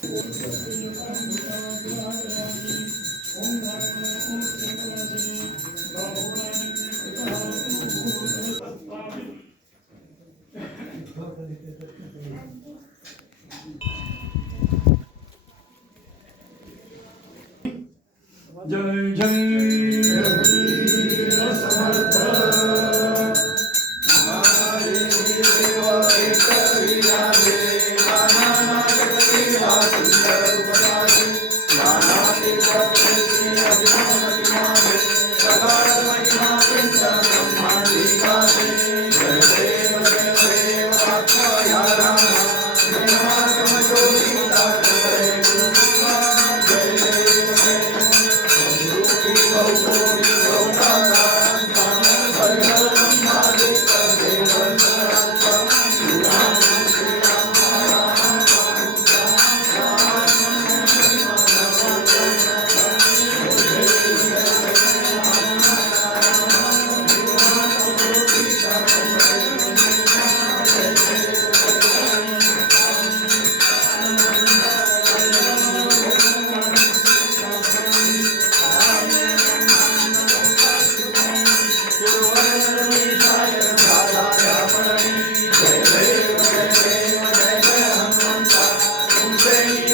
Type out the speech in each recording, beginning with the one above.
Jai Jai Jai Bye. baby.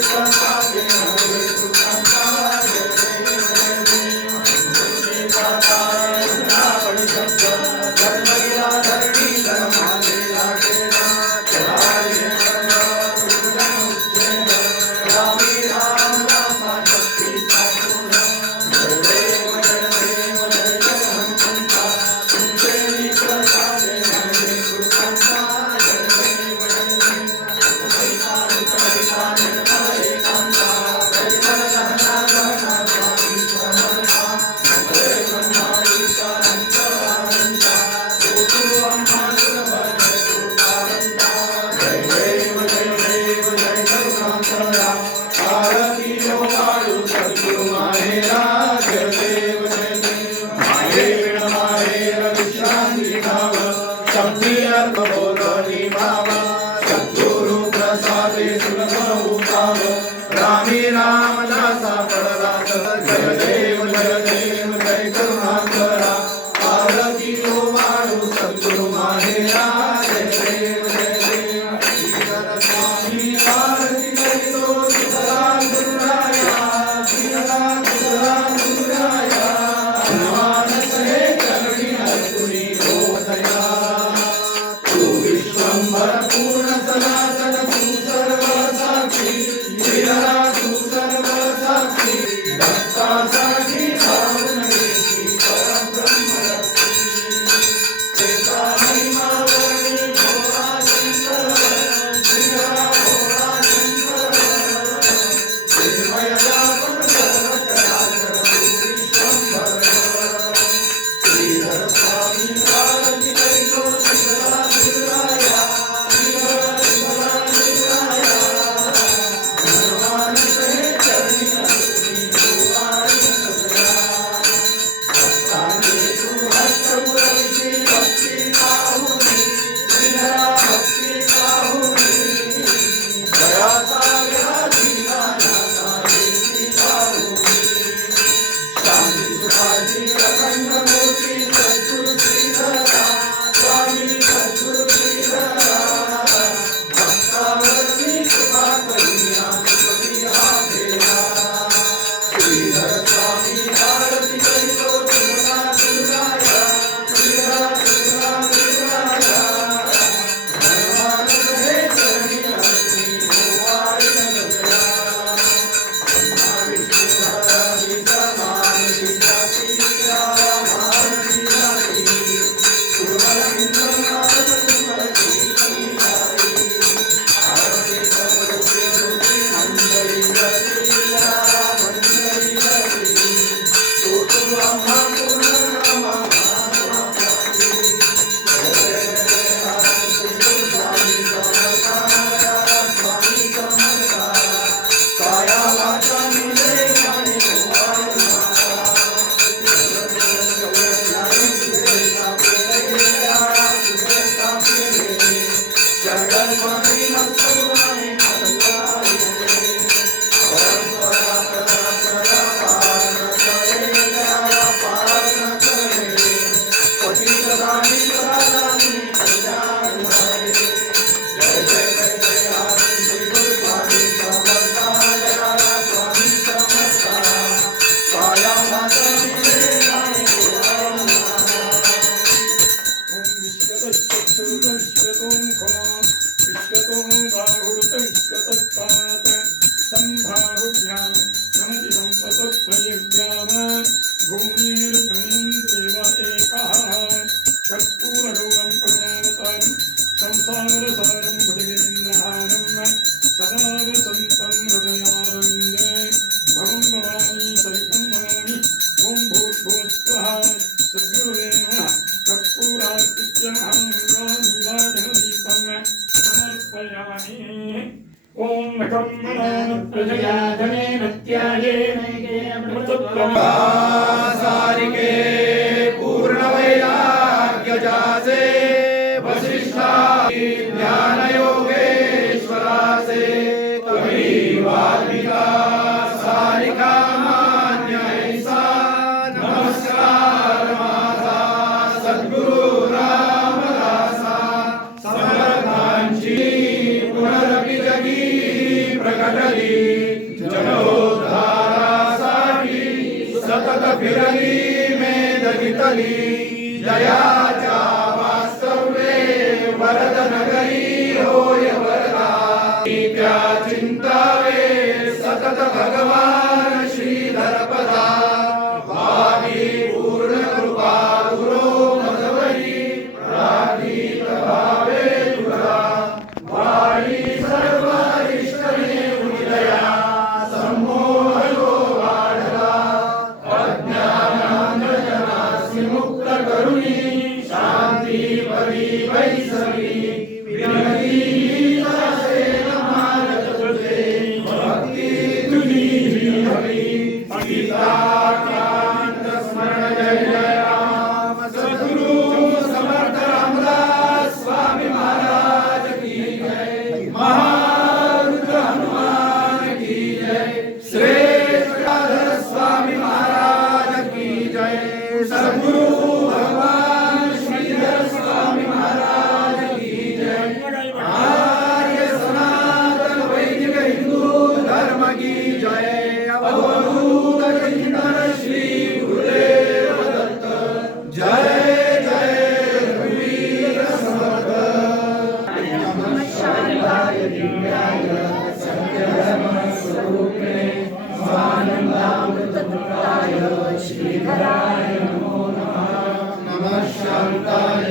નિમાવા સંપિયર બોલો નિમાવા Santa संसारसारं भुजगेन्द्रहारं सदा वसन्तं हृदयारविन्दे भवं भवानी सहितं नमामि ॐ भूर्भुवस्वः सद्गुरुदेवः कर्पूरार्पित्यमहङ्गानीलाजनदीपं समर्पयामि ॐ नकम्मनानप्रजयाधनेन त्यागेन सारिके अभिरली मेदवितली जया चा वास्तव्ये होय वरदा। चिन्तावे सतत भगवान्। श्रीधराय नमो नमः नमः शान्ताय